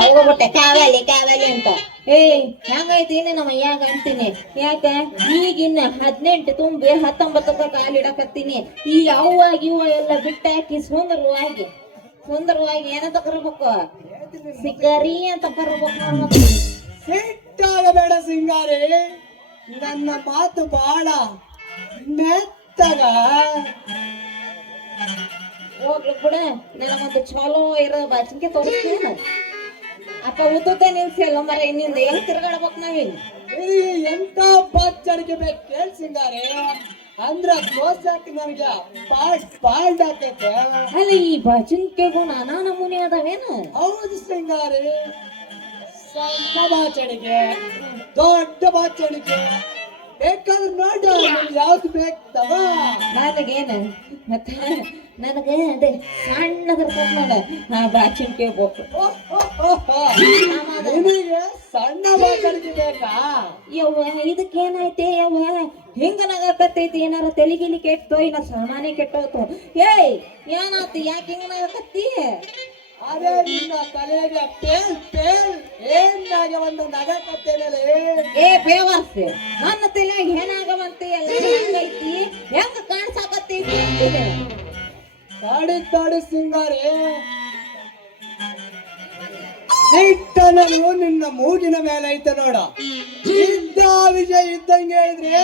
ತಗೋಬಿಟ್ಟೆ ಕಾವಲಿ ಕಾವಲಿ ಅಂತ. ಹೆಂಗೈತಿ ನಮ್ಮ ಅಯ್ಯಾಗ ಅಂತೀನಿ. ಯಾಕ ಈಗಿನ್ನ 18 ತುಂಬಿ 19ಕ್ಕ ಕಾಲಿಡಕತ್ತೀನಿ. ಈ ಅವ್ವ ಇವ ಎಲ್ಲ ಬಿಟ್ಟಾಕಿ ಸುಂದರವಾಗಿ ಏನಂತ ಕರ್ಬೇಕು, ಸಿಗರಿ ಅಂತ ಕರ್ಬೇಕು. ಸಿಟ್ಟಾಗಬೇಡ ಸಿಂಗಾರಿ, ನನ್ನ ಮಾತು ಬಾಳ ಮೆತ್ತಗ. ಹೋಗ್ಲಿ ಬಿಡ, ನನಗೊಂದು ಚಲೋ ಇರೋ ಬಾಚಿಕೆ ತೋರಿಸ್ತೀನಿ. ಅಪ್ಪ ಉದ್ದ ನಿಲ್ಸಿಲ್ಲ ಮರ, ಇನ್ನಿಂದ ಹೆಂಗ್ ತಿರ್ಗಾಡ್ಬೇಕು ನಾವಿನ್? ಎಂತ ಬಾಚಣಿಕೆ ಬೇಕು ಕೇಳಿ ಸಿಂಗಾರಿ, ಅಂದ್ರ ತೋರ್ಸಾಕಿ ನನಗೆ ಬಾಳ್ ಆಕೈತೆ. ಅಲ್ಲಿ ಈ ಬಾಚಿಕೆಗೂ ನಾನಾ ನಮೂನಿ ಅದಾವೇನು? ಹೌದು ಸಿಂಗಾರಿ, ಸಣ್ಣ ಬಾಚಣಿಕೆ, ದೊಡ್ಡ ಬಾಚಣಿಕೆ ಬೇಕಾದ್ರೆ ನೋಡ ಯಾವ್ದು ಬೇಕು ತಗೋ. ನನಗೇನು ಮತ್ತೆ ನನಗೆ ಅದೇ ಸಣ್ಣದ್ರ ನೋಡ ಬಾಚಿಕೆ ಬೇಕು. ನಿನಗೆ ಸಣ್ಣ ಬಾಚಣಿಕೆ ಬೇಕಾ? ಯವ್ವ ಇದಕ್ಕೇನೈತೆ ಯವ್ವ, ಹಿಂಗ ನಗಾಕತ್ತೈತಿ? ಏನಾರ ತೆಲಿಗಿಲಿ ಕೆಟ್ಟೋ, ಇನ್ನ ಸಾಮಾನ್ಯ ಕೆಟ್ಟೋತು? ಏನಾತ, ಯಾಕೆ ಹಿಂಗ ನಗಾಕತ್ತಿ? ಅದೇ ನಿನ್ನ ತಲೆಗೆ ಪೇಲ್ ಏನಾಗೆ ಒಂದು ನಗಾಕತ್ತೇನಲೇ. ಬೇವರ್ಸಿ, ನನ್ನ ತಲೆಯಾಗ ಏನಾಗವಂತೆ ಎಲ್ಲ ಹೆಂಗೈತಿ, ಹೆಂಗ ಕಾಣಿಸಾಕತ್ತೈತಿ ಅಂತೀನಿ. ತಾಡಿ ಸಿಂಗಾರಿ, ಸಿಟ್ಟನಲು ನಿನ್ನ ಮೂಗಿನ ಮೇಲೆ ಐತೆ ನೋಡ. ಇದ್ದ ವಿಷಯ ಇದ್ದಂಗೆ ಇದ್ರೆ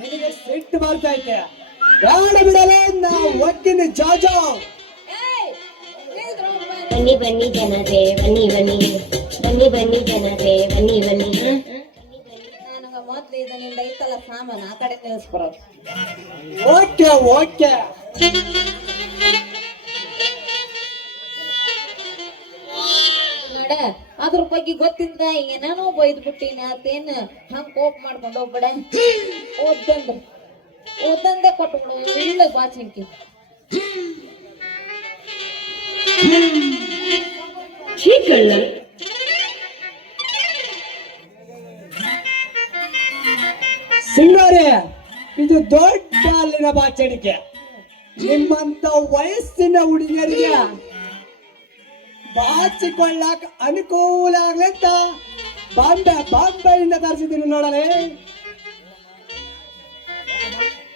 ನಿನಗೆ ಸಿಟ್ಟು ಬರ್ತೈತೆ. ಬೇಡ ಬಿಡಲೇ, ನಾ ಒಟ್ಟಿನ ಜಾಜಾ. ಬನ್ನಿ ಬನ್ನಿ ಜನತೆ ಬನ್ನಿ ಬನ್ನಿ ಬನ್ನಿ ಬನ್ನಿ ಜನತೆ ಬನ್ನಿ ಬನ್ನಿ. ನನಗ ಮೊದ್ಲು ಇದನಿಂದ ಐತಲ್ಲ ಸಾಮಾನು, ಆ ಕಡೆ ನಿಲ್ಸ್ಬರೋ. ಓಕೆ ನೋಡ, ಅದ್ರ ಬಗ್ಗೆ ಗೊತ್ತಿಂದ ಏನೇನೋ ಬೈದ್ ಬಿಟ್ಟಿನ ಅದೇನ್ ಹಂಗ ಕೋಪ್ ಮಾಡ್ಕೊಂಡು ಹೋಗ್ಬೇಡ. ಓದಂದೆ ಕೊಟ್ಬಿಡು ಇಲ್ಲ ಬಾಚಿಂಕಿ. ಸಿಂಗಾರಿ, ಇದು ದೊಡ್ಡ ಅಲ್ಲಿನ ಬಾಚಣಿಕೆ. ನಿಮ್ಮಂತ ವಯಸ್ಸಿನ ಹುಡುಗಿಯರಿಗೆ ಬಾಚಿಕೊಳ್ಳಾಕ ಅನುಕೂಲ ಆಗ್ಲಂತ ಬಾಂಬೆಯಿಂದ ತರಿಸಿದ್ದೀನಿ ನೋಡಲೇ.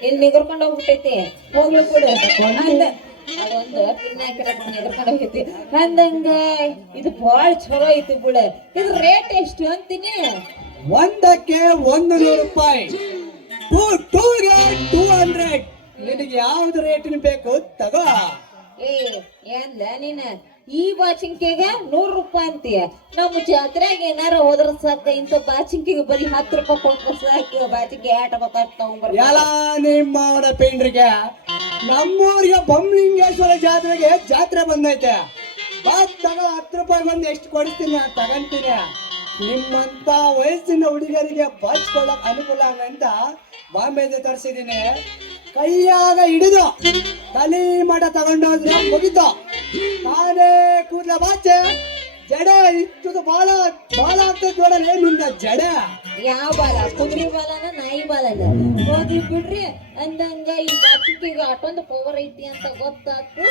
ಇಲ್ಲಿ ನಿಗರ್ಕೊಂಡು ಹೋಗ್ಬಿಟ್ಟೈತಿ, ಹೋಗ್ಲು ಕೂಡ ಅದೊಂದು ನಿಗರ್ಕೊಂಡು ಹೋಗೈತಿ ಅಂದಂಗ. ಇದು ಬಾಳ ಚಲೋ ಐತಿ ಬಿಡ. ಇದ್ರ ರೇಟ್ ಎಷ್ಟು ಅಂತೀನಿ? ಒಂದಕ್ಕೆ 100 ರೂಪಾಯಿ, 200. ನಿನಗೆ ಯಾವ್ದು ರೇಟಿನ ಬೇಕು ತಗೋ. ಏನ್ಲ ನೀನ ಈ ಬಾಚಿಂಕೆಗೆ 100 ರೂಪಾಯಿ ಅಂತೀಯ? ನಮ್ಮ ಜಾತ್ರೆಗೆ ಏನಾರ ಹೋದ್ರ ಸಾಕ, ಇಂಥ ಬಾಚಿಂಕೆಗೆ ಬರೀ 10 ರೂಪಾಯಿ ಕೊಟ್ಟು ಸಾಕಿ ಬಾಚಿಕೆ ಆಟ ಎಲ್ಲ ನಿಮ್ಮ ಪೇಂಡ್ರಿಗೆ. ನಮ್ಮೂರಿಗೆ ಬೊಮ್ಮಲಿಂಗೇಶ್ವರ ಜಾತ್ರೆ ಬಂದೈತೆ. ತಗ 10 ರೂಪಾಯಿ ಬಂದು ಎಷ್ಟು ಕೊಡಿಸ್ತೀನಿ ತಗಂತೀನಿ. ನಿಮ್ಮಂತ ವಯಸ್ಸಿನ ಹುಡುಗರಿಗೆ ಬಾಚ್ಕೊಳ್ಳಕ್ ಅನುಕೂಲ ಅಂತ ಬಾಂಬೆಯಿಂದ ತರಿಸಿದ್ದೀನಿ. ಕೈಯಾಗ ಹಿಡಿದು ತಲೆ ಮಠ ತಗೊಂಡೋದ್ರೆ ಮುಗಿತು. ನಾನೇ ಕೂದಲ ಬಾಚೆ ಜಡೆ ಇತ್ತು ಬಾಳ ಆಗ್ತದೆ ನೋಡಲ್ಲ ನಿನ್ನ ಜಡೆ. ಯಾವ ಬಾಲ? ಕುದುರೆ ಬಾಲನ ನಾಯಿ ಬಾಲನ? ಹೋಗಿ ಬಿಡ್ರಿ ಅಂದಂಗ ಈ ಬಾಚಿಕೆಗೆ ಅಷ್ಟೊಂದು ಪವರ್ ಐತಿ ಅಂತ ಗೊತ್ತಾತು.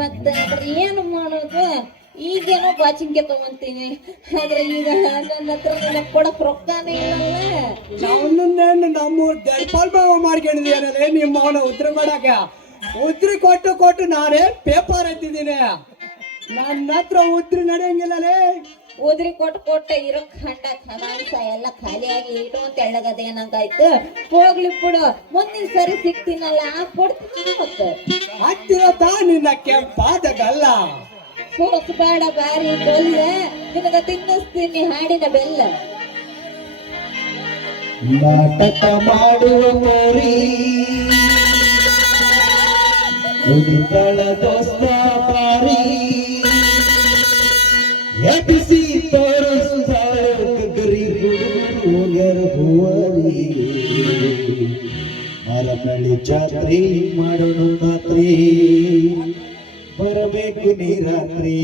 ಮತ್ತೆ ಅದ್ರ ಏನು ಮಾಡೋದು? ಈಗೇನೋ ಬಾಚಿಕೆ ತಗೊಂತೀನಿ, ಆದ್ರೆ ಈಗ ನನ್ನ ಹತ್ರ ಕೊಡಕ್ ರೊಕ್ಕನೇ ಇಲ್ಲಲ್ಲ. ನಮ್ಮನ್ನೇನು ನಮ್ಮೂರ್ ದರ್ಪಾಲ್ ಬಾವ ಮಾಡ್ಕೊಂಡಿದ್ದೀನಲ್ಲೇ ನಿಮ್ಮ ಅವನ ಉದ್ರ ಮಾಡಾಕ. ಉದ್ರಿ ಕೊಟ್ಟು ನಾನೇ ಪೇಪರ್ ಎತ್ತಿದ್ದೀನಿ. ನನ್ನ ಹತ್ರ ಉದ್ರಿ ನಡೆಯಂಗಿಲ್ಲಲೇ. ಉದ್ರಿ ಕೊಟ್ಟು ಇರೋ ಖಂಡ ಖಮಾಂಸ ಎಲ್ಲ ಖಾಲಿಯಾಗಿ ಇಟ್ಟು ಅಂತ ಎಳ್ಳಗದೇನಂಗಾಯ್ತು. ಹೋಗ್ಲಿ ಬಿಡು, ಮುಂದಿನ ಸರಿ ಸಿಗ್ತೀನಲ್ಲ ಕೊಡ್ತೀನಿ. ಮತ್ತೆ ಹತ್ತಿರತ ನಿನ್ನ ಕೆಂಪಾದಗಲ್ಲ. ಸೋಸು ಬೇಡ ಬಾರಿ ಬೆಲ್ಲ, ನಿನಗ ತಿನ್ನಿಸ್ತೀನಿ ಹಾಡಿನ ಬೆಲ್ಲ. ನಾಟಕ ಮಾಡುವ ಮೋರಿ ನುಡಿಗಳ ದೋಸ್ತ ಪಾರಿ ಎಬ್ಬಿಸಿ ತೋರಿಸ್ತಾಳೆ ಗರಿ ಹೂವರಿ. ಮರಮಳಿ ಜಾತ್ರೆ ಮಾಡೋಣ ಮಾತ್ರಿ, ಬರಬೇಕು ನೀರಾತ್ರಿ.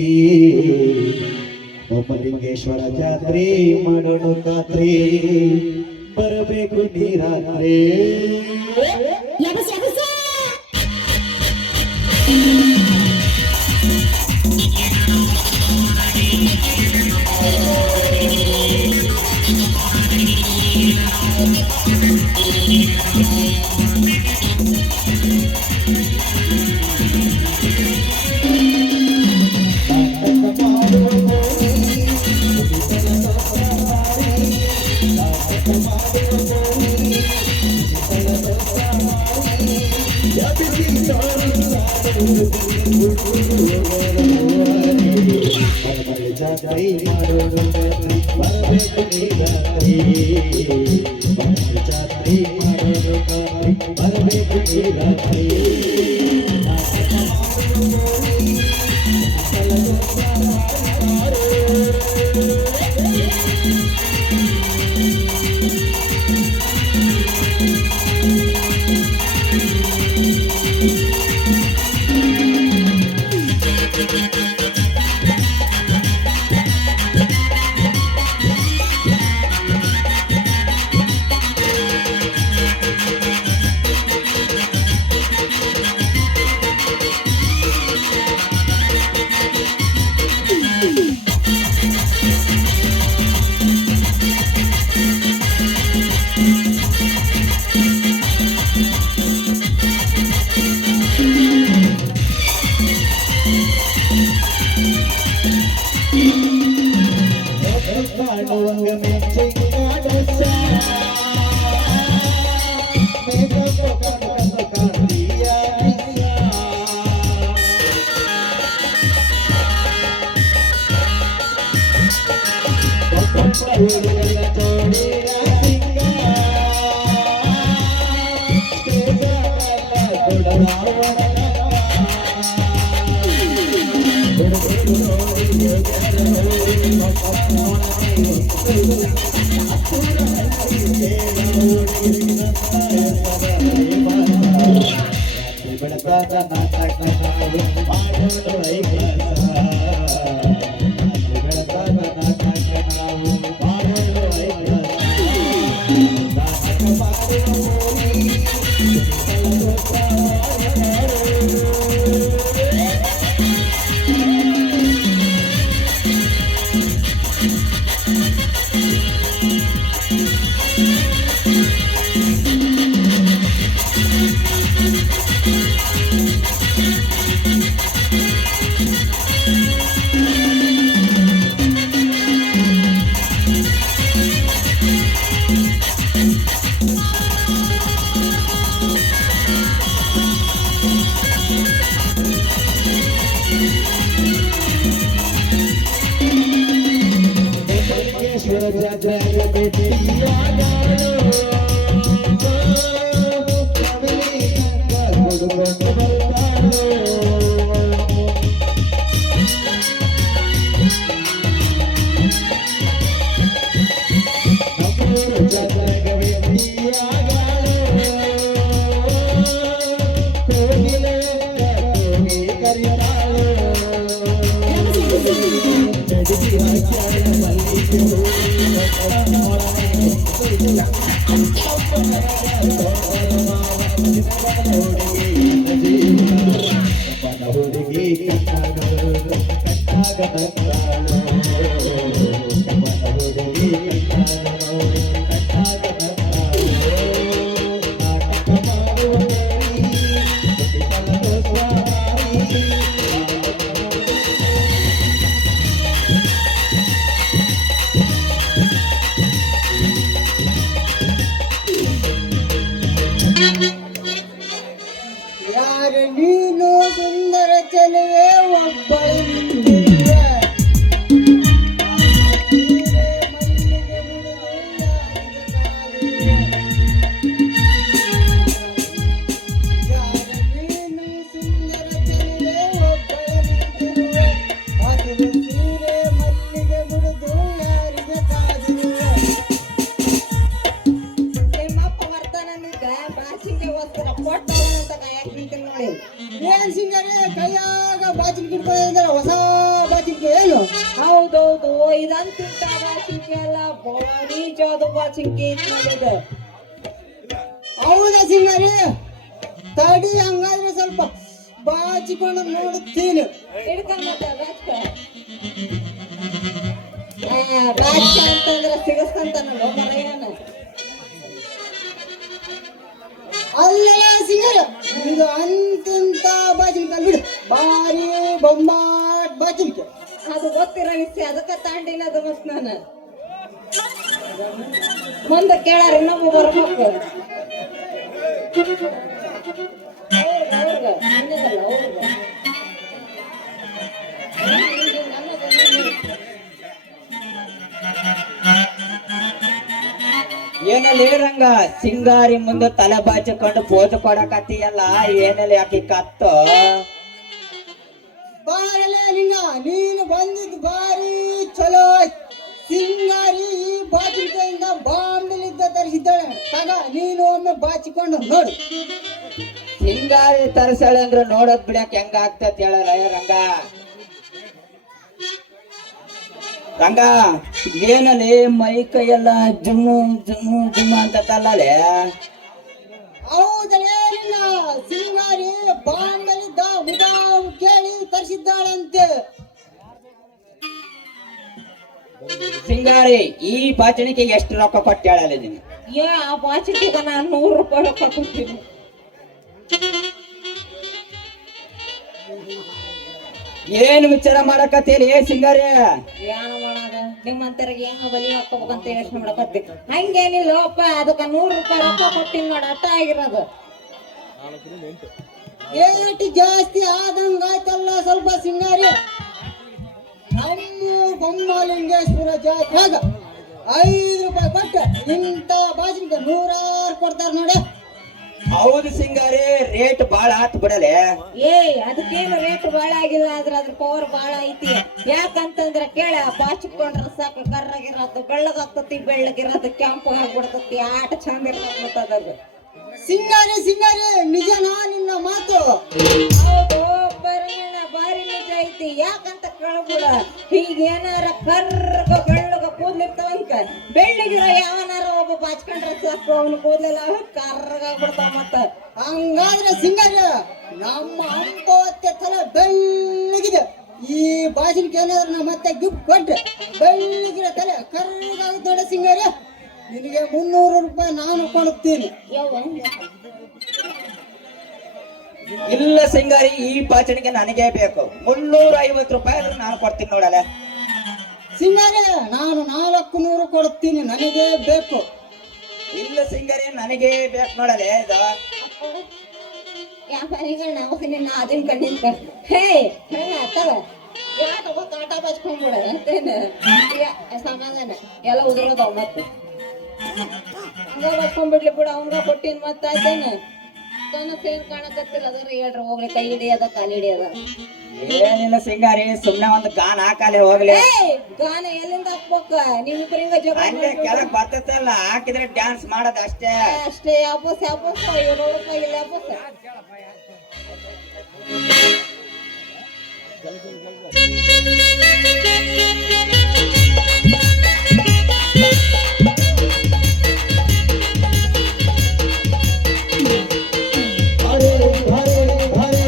ಬೊಮ್ಮಲಿಂಗೇಶ್ವರ ಜಾತ್ರೆ ಮಾಡೋಣ ಖಾತ್ರಿ, ಬರಬೇಕು ನೀರಾತ್ರಿ. ಬರಬಳಿ ಜಾತ್ರೆ ಮಾಡೋಣ ಬರಬೇಕು ನೀ ರಾತ್ರಿ ಬರಬಳಿ ಜಾತ್ರೆ ಮಾಡೋಣ ಬರಬೇಕು ನೀ ರಾತ್ರಿ ಮಾಡುವಂಗ ಮೆಚ್ಚಿಂಗ್ ಮಾಡಸ ಮೇಕಪ್ ಕಾಂತಿಯ ಹುಡುಗರ ತೋಡಿರ ಸಿಂಗ ಬೆಳಕಾದ ನಾಟಕ ಮಾಡೋಣ ಐಕಾಸ ಬೆಳಕಾದ ನಾಟಕ ನಾವು ಮಾಡೋಣ ಐಕಾಸ ನಾಟಕ ಮಾಡೋಣ ಜಾತ್ರೆಯ ಭೇಟಿಯಾಗಲು ಕೊಡುಕೊಂಡು ಬರ್ತಾಳು ನಮ್ಮೂರು ಜಾತ್ರೆಗೆ ಭೇಟಿಯಾಗಲು ಕೋಗಿಲೆ ಕೋಗಿ ಕರೆಯಲಾಳು ಚಡಿಸಿ ಹಾಕ್ಯಾಳ ಮಲ್ಲಿಗೆ ಹುಡುಗಿ ಕಟ್ಟಾಗ ಹುಡುಗಿ ಯಾರು ನೀನು ಸುಂದರ ಚೆಲುವೆ ಒಬ್ಬಳು ನಿಂತಿರುವೆ ಮಲ್ಲಿಗೆ ಮುಡಿದು ಯಾರು ನೀನು ಸುಂದರ ಚೆಲುವೆ ಒಬ್ಬಳು ನಿಂತಿರುವೆ ಹಸಿರು ಸೀರೆ ಮಲ್ಲಿಗೆ ಮುಡಿದು ಯಾರಿಗೆ ಕಾದಿರುವೆ ನಿಮ್ಮಪ್ಪ ಬರ್ತಾನಿದ್ದ ಬಾಚಿಗೆ ಓದ್ತಾರ ಕೊಟ್ಟವನಂತ ಕಾಯಕ್ ನಿಂತಿಲ್ ನೋಡಿ. ಏನ್ ಸಿಂಗರೇ ಕೈಯಾಗ ಬಾಚಿನ ಕಿಟ್ಕೊಂಡಿದ್ರೆ ಹೊಸ ಬಾಚಿನ ಏನು ಹೌದೌದು ಇದಂತಿಂತ ಬಾಚಿಂಕೆ ಅಲ್ಲ ಭಾರಿ ಜಾದು ಬಾಚಿಂಕೆ ಮಾಡಿದೆ. ಹೌದಾ ಸಿಂಗರೇ ತಡಿ ಹಂಗಾದ್ರೆ ಸ್ವಲ್ಪ ಬಾಚಿಕೊಂಡು ನೋಡುತ್ತೀನಿ ಹಿಡ್ಕೊಂಡ್ ಮತ್ತೆ ಬಾಚ್ಕ ಬಾದ್ಶಾ ಅಂತಂದ್ರೆ ಸಿಗಸ್ಕಂತಾನಲ್ಲ ಮರಯ್ಯನ. ಅಲ್ಲ ಸಿಂಗರ್ ಇದು ಅಂತಿಂತ ಬಾಜಿನ ಬಿಡು, ಬಾರಿ ಬೊಂಬಾಟ್ ಬಾಜಿನ್ಕೆ. ಅದು ಗೊತ್ತಿರೋ ವಿಷಯ, ಅದಕ್ಕೆ ತಾಂಡಿನದು ಮತ್ ನಾನು ಮುಂದೆ ಕೇಳಾರ ಇನ್ನೊಬ್ಬ ಬರ್ಬೇಕು. ಅವ್ರ್ಗ, ನಿನಗಲ್ಲ, ಅವ್ರ್ಗ. ಏನಲ್ಲಿ ರಂಗ ಸಿಂಗಾರಿ ಮುಂದೆ ತಲೆ ಬಾಚಿಕೊಂಡು ಪೋಜ ಕೊಡಕತ್ತೀಯಲ್ಲ, ಏನಲ್ಲಿ ಯಾಕೆ ಕತ್ತು? ಬಾರಲೇ ನಿನ್ನ, ನೀನು ಬಂದಿದ್ದು ಬಾರಿ ಚಲೋ ಆಯ್ತು. ಸಿಂಗಾರಿ ಈ ಬಾಚಿಕೆಯಿಂದ ಬಾಂಬೆಲಿದ್ದ ತರಿಸಿದ್ದಾಳೆ. ತಗ ನೀನು ಒಮ್ಮೆ ಬಾಚಿಕೊಂಡು ನೋಡು. ಸಿಂಗಾರಿ ತರಸಳೆ ಅಂದ್ರೆ ನೋಡೋದ್ ಬಿಡಕ್ ಹೆಂಗ ಆಗ್ತತ್ ಹೇಳಲ್ಲ ರಂಗ. ರಂಗ ಏನಲ್ಲಿ ಮೈ ಕೈಯೆಲ್ಲ ಜುಮ್ಮು ಜುಮ್ಮು ಜುಮ್ಮ ಅಂತಲ್ಲೇ? ಹೌದಲೇ ನಿನ್ನ, ಸಿಂಗಾರಿ ಬಾಂಬೆಲಿದ್ದ ಉದಾವು ಕೇಳಿ ತರಿಸಿದ್ದಾಳಂತೆ. ಸಿಂಗಾರಿ ಈ ಬಾಚಣಿಕೆ ಎಷ್ಟು ರೊಕ್ಕ ಕೊಟ್ಟು ಹೇಳಲಿದ್ದೀನಿ? ಆ ಬಾಚಿಕೆಗ ನಾನು 100 ರೂಪಾಯಿ ರೊಕ್ಕ ಕೊಡ್ತೀನಿ. ಏನು ವಿಚಾರ ಮಾಡಕತ್ತೀರಿ ಏ ಸಿಂಗಾರಿ? ಏನ ಮಾಡೋದ, ನಿಮ್ಮಂತರಿಗೆ ಹೆಂಗ ಬಲಿ ಹಾಕೋಬೇಕಂತ ಯೋಚನೆ ಮಾಡಕತ್ತಿ. ಹಂಗೇನಿಲ್ಲ ಅಪ್ಪ, ಅದಕ್ಕ 100 ರೂಪಾಯಿ ರೊಕ್ಕ ಕೊಟ್ಟಿನಿ ನೋಡ, ಅಟ್ಟ ಆಗಿರೋದು. ಏಟು ಜಾಸ್ತಿ ಆದಂಗಾಯ್ತಲ್ಲ ಸ್ವಲ್ಪ ಸಿಂಗಾರಿ. ನಮ್ಮ ಬೊಮ್ಮಲಿಂಗೇಶ್ವರ ಜಾತ್ರೆಗ 5 ರೂಪಾಯಿ ಕೊಟ್ಟು ಇಂಥ ಬಾಜಿಗೆ 100 ಕೊಡ್ತಾರ ನೋಡಿ. ಹೌದು ಸಿಂಗಾರಿ, ರೇಟ್ ಬಾಳ ಆತ್ ಬಿಡಲೆ. ಅದಕ್ಕೇನು ರೇಟ್ ಬಾಳ ಆಗಿಲ್ಲ, ಆದ್ರೆ ಅದ್ರ ಪವರ್ ಬಾಳ ಐತಿ. ಯಾಕಂತಂದ್ರ ಕೇಳ, ಬಾಚಿಕೊಂಡ್ರ ಸಾಕು ಕರ್ರಗಿರೋದು ಬೆಳ್ಳಗಾಗ್ತತಿ, ಬೆಳ್ಳಗಿರೋದು ಕೆಂಪು ಆಗ್ಬಿಡ್ತತಿ, ಆಟ ಚಂದ ಇರ್ತದ. ಸಿಂಗಾರಿ ಸಿಂಗಾರಿ ನಿಜನಾ ನಿನ್ನ ಮಾತು? ಹೌದು ಬರೀನ ಬಾರಿ ನಿಜ ಐತಿ. ಯಾಕಂತ ಕೇಳ್ಬಿಡ, ಈಗ ಏನಾರ ಕರ್ರಗ ಬೆಳ್ಳಗ ಕೂದ್ಲಿರ್ತಾವಂತ, ಬೆಳ್ಳಗಿರೋ ಯಾವನಾರ ಒಬ್ಬ ಬಾಚ್ಕೊಂಡ್ರ ಸಾಕು ಅವನು ಕೂದಲೆಲ್ಲ ಕರ್ರಗಾಗ್ಬಿಡ್ತಾವ. ಮತ್ತ ಹಂಗಾದ್ರೆ ಸಿಂಗಾರಿ ನಮ್ಮ ಅಂಬವತ್ತೆ ತಲೆ ಬೆಳ್ಳಗಿದೆ. ಈ ಬಾಜಿನ್ಗೆ ಏನಾದ್ರು ನಾ ಮತ್ತೆ ಗಿಫ್ಟ್ ಕೊಟ್ರೆ ಬೆಳ್ಳಗಿರೋ ತಲೆ ಕರ್ರಗಾಗುತ್ತೆ ನೋಡಿ ಸಿಂಗಾರಿ. ನಿನಗೆ 300 ರೂಪಾಯಿ ನಾನು ಕೊಡುತ್ತೀನಿ. ಇಲ್ಲ ಸಿಂಗಾರಿ, ಈ ಬಾಚಣಿಗೆ ನನಗೆ ಬೇಕು. 350 ರೂಪಾಯಿ ಆದ್ರೆ ನಾನು ಕೊಡ್ತೀನಿ ನೋಡಲೆ. ಸಿಂಗಾರಿ ನಾನು 400 ಕೊಡುತ್ತೀನಿ, ನನಗೆ ಬೇಕು. ಇಲ್ಲ ಸಿಂಗಾರಿ, ನನಗೆ ಬೇಕು ನೋಡಲೆ. ಇದು ವ್ಯಾಪಾರಿಗಳು ನಾವು ನಿನ್ನ ಅದನ್ ಕಣ್ಣಿಂತ ಹೇ ತಗ ಯಾಕಪ್ಪ ಕಾಟ ಬಚ್ಕೊಂಡ್ಬಿಡ ಅಂತೇನ ಸಮಾಧಾನ ಎಲ್ಲ ಉದುರೋದವ್ ಮತ್ತೆ ಹಂಗ ಬಚ್ಕೊಂಡ್ಬಿಡ್ಲಿ ಬಿಡ. ಅವಂಗ ಕೊಟ್ಟಿನ್ ಮತ್ತ ಆಯ್ತೇನ ಕನಸೇನ್ ಕಾಣಕತ್ತಿರ ಅದರ ಹೇಳ್ರಿ ಹೋಗ್ಲಿ, ಕೈ ಹಿಡಿಯದ ಕಾಲು ಹಿಡಿಯದ ಏನಿಲ್ಲ ಸಿಂಗಾರಿ, ಸುಮ್ನೆ ಒಂದು ಗಾನ ಹಾಕಲೆ ಹೋಗ್ಲಿ. ಗಾನ ಎಲ್ಲಿಂದ ಹಾಕ್ಬೇಕ? ನಿಮ್ಮಿಬ್ರು ಹಿಂಗ ಜಗಳ ಅಲ್ಲೇ ಕೆಳಗ್ ಬರ್ತೈತಲ್ಲ, ಹಾಕಿದ್ರೆ ಡ್ಯಾನ್ಸ್ ಮಾಡೋದು ಅಷ್ಟೇ. ಅಷ್ಟೇ. ಯಾಪಸ್ 700 ರೂಪಾಯಿ ಇಲ್ಲ ಯಾಪಸ್. ಹರೆ ಹರೆ ಹರೆ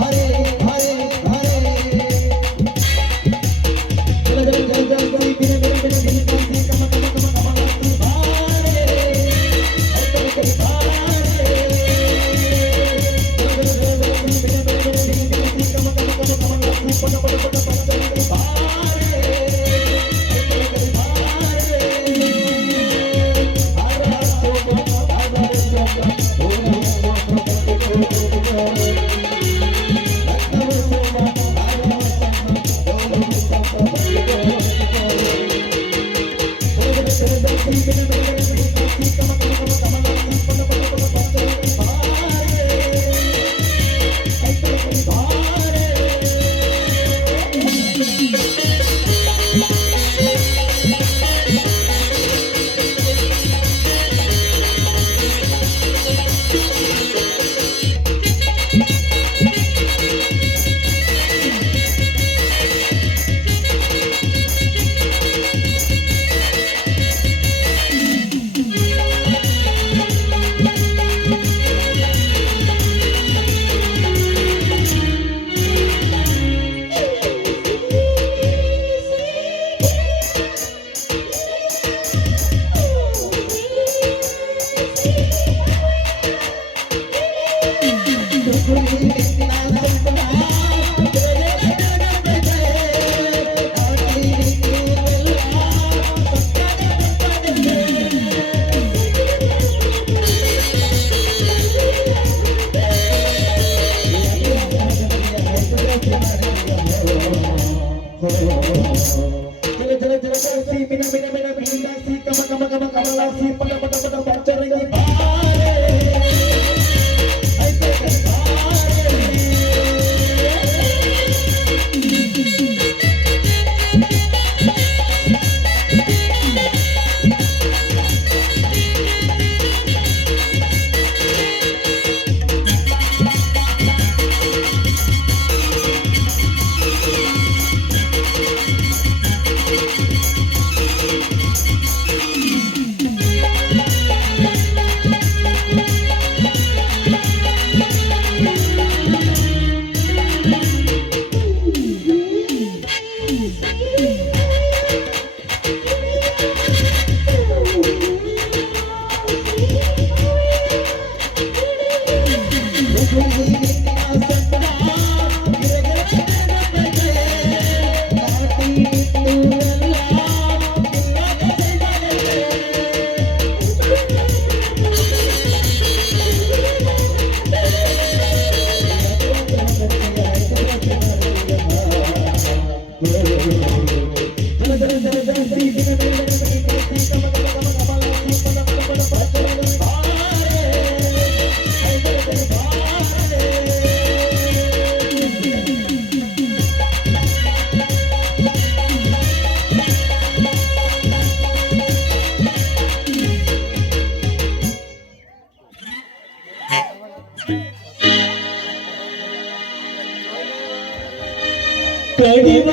ಹರೆ ಹರೆ ಹರೆ ಜಲ ಜಲ ಜಲ ಜಲ ಗರಿ ಬಿನ ಬಿನ ಬಿನ ಬಿನ ಕಂಸಿ ಕಮ ಕಮ ಕಮ ಕಮ ಕಂಸಿ ಬಾರೆ ಹರೆ ಹರೆ ಬಾರೆ ಜಲ ಜಲ ಜಲ ಜಲ ಬಿನ ಬಿನ ಬಿನ ಬಿನ ಕಂಸಿ ಕಮ ಕಮ ಕಮ ಕಮ ಕಂಸಿ ಪಟ ಪಟ ಪಟ ಪಟ ಬಾರೆ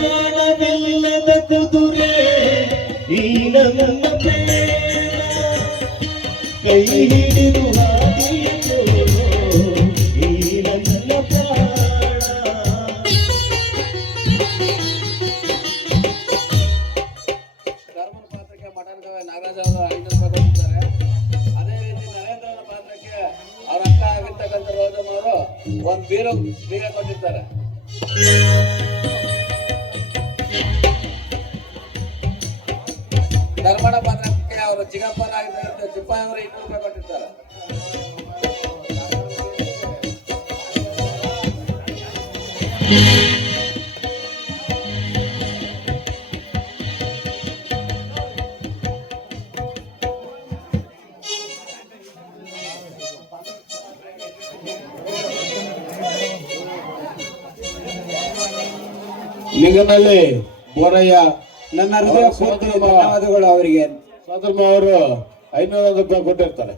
ಕಡಿವಾಣವಿಲ್ಲದ ಕುದುರೆ ಈ ನಮ್ಮ ಪ್ರೇಮ ಕೈ ಹಿಡಿದು ಹಾದಿಯೋ ಈ ನನ್ನ ಪ್ರಾಣ ಧರ್ಮನ ಪಾತ್ರಕ್ಕೆ ಮಟನ್ ಕವೆ ನಾಗರಾಜ್ ಅವರು 500 ರೂಪಾಯಿ ಕೊಟ್ಟಿದ್ದಾರೆ. ಅದೇ ರೀತಿ ನರೇಂದ್ರನ ಪಾತ್ರಕ್ಕೆ ಅವ್ರ ಅಕ್ಕ ಆಗಿರ್ತಕ್ಕಂಥ ರೋಜಮ್ಮ ಅವರು ಒಂದು ಬೀಗ ಕೊಟ್ಟಿದ್ದಾರೆ. ಧರ್ಮನ ಪಾತ್ರಕ್ಕೆ ಅವರು ಚಿಕ್ಕಪ್ಪನ ಆಗಿರ್ತಕ್ಕಂಥ ಚಿಪ್ಪಾಯಿ ಅವರು 200 ರೂಪಾಯಿ ಕೊಟ್ಟಿದ್ದಾರೆ. ಲಿಂಗನಹಳ್ಳಿ ಬೋರಯ್ಯ ನನ್ನ ಹೃದಯ ಪೂರ್ತಿ ಧನ್ಯವಾದಗಳು ಅವರಿಗೆ. ಸೋದರಮ್ಮ ಅವರು 501 ರೂಪಾಯಿ ಕೊಟ್ಟಿರ್ತಾರೆ.